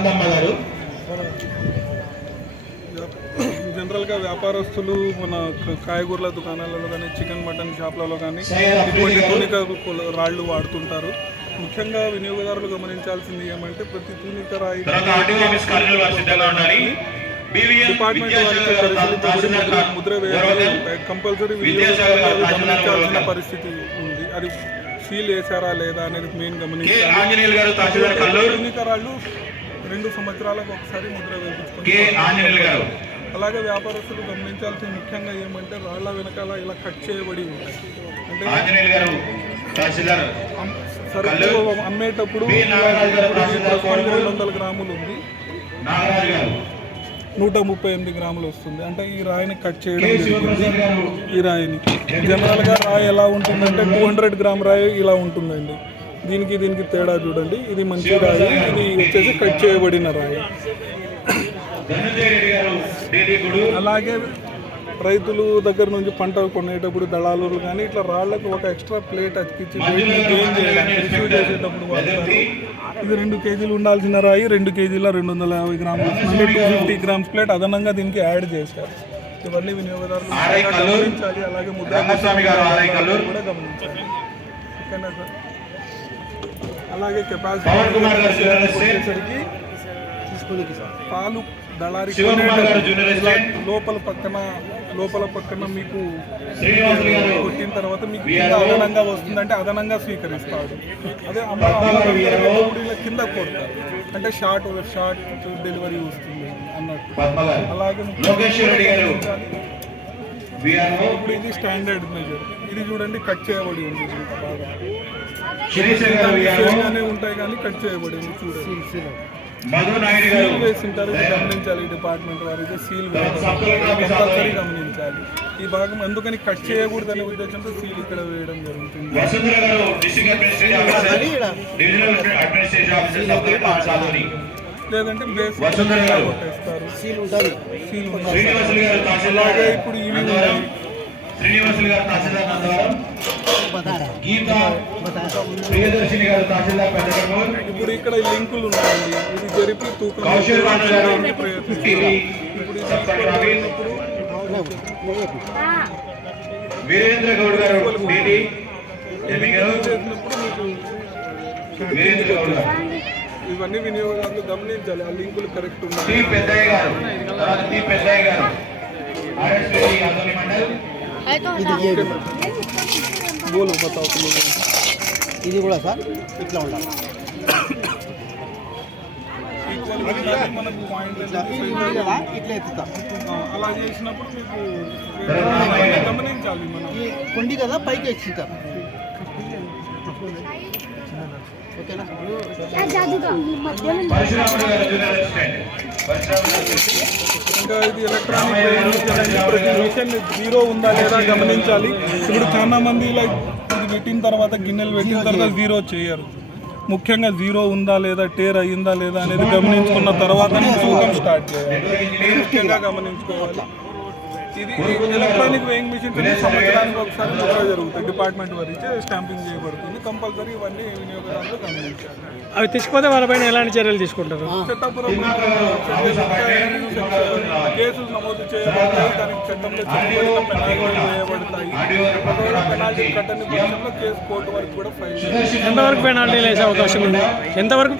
ఆనందమ్మ గారు. జనరల్గా వ్యాపారస్తులు మన కాయగూరల దుకాణాలలో కానీ చికెన్ మటన్ షాప్లలో కానీ ఇటువంటి తూనిక రాళ్ళు వాడుతుంటారు. ముఖ్యంగా వినియోగదారులు గమనించాల్సింది ఏమంటే ప్రతి తూనిక రాయి డిపార్ట్మెంట్ వారికి ముద్ర వేయాలి. కంపల్సరీ వినియోగదారులు గమనించాల్సిన పరిస్థితి ఉంది. అది సీల్ వేసారా లేదా అనేది మెయిన్ గమనించాలి. తూనిక రాళ్ళు 2 సంవత్సరాలకు ఒకసారి ముద్ర వేయించుకుంటారు. అలాగే వ్యాపారస్తులు గమనించాల్సింది ముఖ్యంగా ఏమంటే రాళ్ల వెనకాల ఇలా కట్ చేయబడి ఉంటాయి. అంటే సరుకు అమ్మేటప్పుడు 200 గ్రాములు ఉంది, 138 గ్రాములు వస్తుంది. అంటే ఈ రాయిని కట్ చేయడం జరిగింది. ఈ రాయిని జనరల్గా రాయి ఎలా ఉంటుందంటే 200 గ్రామ్ రాయి ఇలా ఉంటుందండి. దీనికి తేడా చూడండి. ఇది మంచి రాయి, ఇది వచ్చేసి కట్ చేయబడిన రాయి. అలాగే రైతులు దగ్గర నుంచి పంట కొనేటప్పుడు దళాలు కానీ ఇట్లా రాళ్లకు ఒక ఎక్స్ట్రా ప్లేట్ అతికించి గెయిన్ చేయడానికి రిసీవ్ చేసేటప్పుడు వాడతారు. ఇది 2 కేజీలు ఉండాల్సిన రాయి 2 కేజీల 250 గ్రాములు, అంటే 250 గ్రామ్స్ ప్లేట్ అదనంగా దీనికి యాడ్ చేశారు. ఇవన్నీ వినియోగదారులు గమనించాలి. అలాగే ముద్ర కూడా గమనించాలి. ఓకేనా సార్? అలాగే కెపాసిటీ వచ్చేసరికి పాలు దళారి లోపల పక్కన మీకు కొట్టిన తర్వాత మీకు అదనంగా వస్తుందంటే అదనంగా స్వీకరిస్తాడు. అదే అమ్మ కింద కొడతారు అంటే షార్ట్ డెలివరీ వస్తుంది అన్నట్టు. అలాగే ఇప్పుడు ఇది స్టాండర్డ్ మెజర్. ఇది చూడండి కట్ చేయబడి ఉంది. బాగా ఉంటాయి కానీ కట్ చేయబడి ఉంది చూడండి. సీల్ వేసింటారు, గమనించాలి. డిపార్ట్మెంట్ వారికి సీల్ కంపల్సరీ గమనించాలి. ఈ భాగం అందుకని కట్ చేయకూడదు అనే ఉద్దేశంతో సీల్ ఇక్కడ వేయడం జరుగుతుంది. లేదంటే బేస్ కొట్టేస్తారు. సీల్ అలాగే ఇప్పుడు ఇవి శ్రీనివాసులు గారు తహసీల్దార్ నందవరం, గీతా ప్రియదర్శిని గారు తహసీల్దార్ పెద్దకర్నూలు. ఇప్పుడు ఇక్కడ లింకులు ఉన్నాయండి. ఇది జరిపి తూకం వీరేంద్ర గౌడ్ గారు ఇవన్నీ వినియోగదారులు గమనించాలి. ఆ లింకులు కరెక్ట్ ఉన్నాయి. బోలో బతాओ ఇది కూడా సార్ ఇట్లా ఉండాలి. మనకు పాయింట్ ఇట్లా ఎత్తుతాం. అలా చేసినప్పుడు మీకు గమనించాలి. మనం కొండి కదా పైకి ఎక్కింటారు. ఓకేనా? ఇంకా ఇది ఎలక్ట్రానిక్ ప్రతి మిషన్ జీరో ఉందా లేదా గమనించాలి. ఇప్పుడు చాలా మంది ఇలా ఇది పెట్టిన తర్వాత గిన్నెలు పెట్టిన తర్వాత జీరో చేయరు. ముఖ్యంగా జీరో ఉందా లేదా, టేర్ అయ్యిందా లేదా అనేది గమనించుకున్న తర్వాత తూకం స్టార్ట్ చేయాలి. ముఖ్యంగా గమనించుకోవాలి. ఇది ఎలక్ట్రానిక్ వేయింగ్ మిషన్స్ సంవత్సరానికి ఒకసారి ముద్ర జరుగుతాయి. డిపార్ట్మెంట్ వారికి స్టాంపింగ్ చేయబడుతుంది. కంపల్సరీ ఇవన్నీ వినియోగదారులు గమనించాలి. అవి తీసుకుపోతే వాళ్ళపైన ఎలాంటి చర్యలు తీసుకుంటారు? చట్టపూర్వక కేసులు నమోదు చేయబడతాయి. దానికి చట్టంలో చెప్పబడిన పెనాల్టీలు వేయబడతాయి. ఒకవేళ పెనాల్టీ కట్టని పక్షంలో కేసు కోర్టు వరకు కూడా ఫైల్ చేయాలి. ఎంతవరకు పెనాల్టీలు వేసే అవకాశం ఉంది? ఎంతవరకు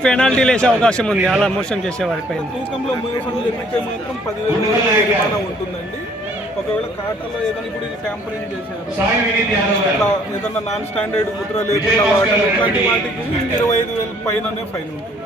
వేసే అవకాశం ఉంది అలా మోసం చేసే వారిపైన? తూకంలో మోసం జరిగితే మాత్రం 10,000 జరిమానా ఉంటుందండి. ఒకవేళ ఖాతాలో ఏదైనా ఇప్పుడు ఇది ట్యాంపరింగ్ చేశారు, ఇట్లా ఏదన్నా నాన్ స్టాండర్డ్ ముద్ర లేకుండా వాటికి 25,000 పైననే ఫైన్ ఉంటుంది.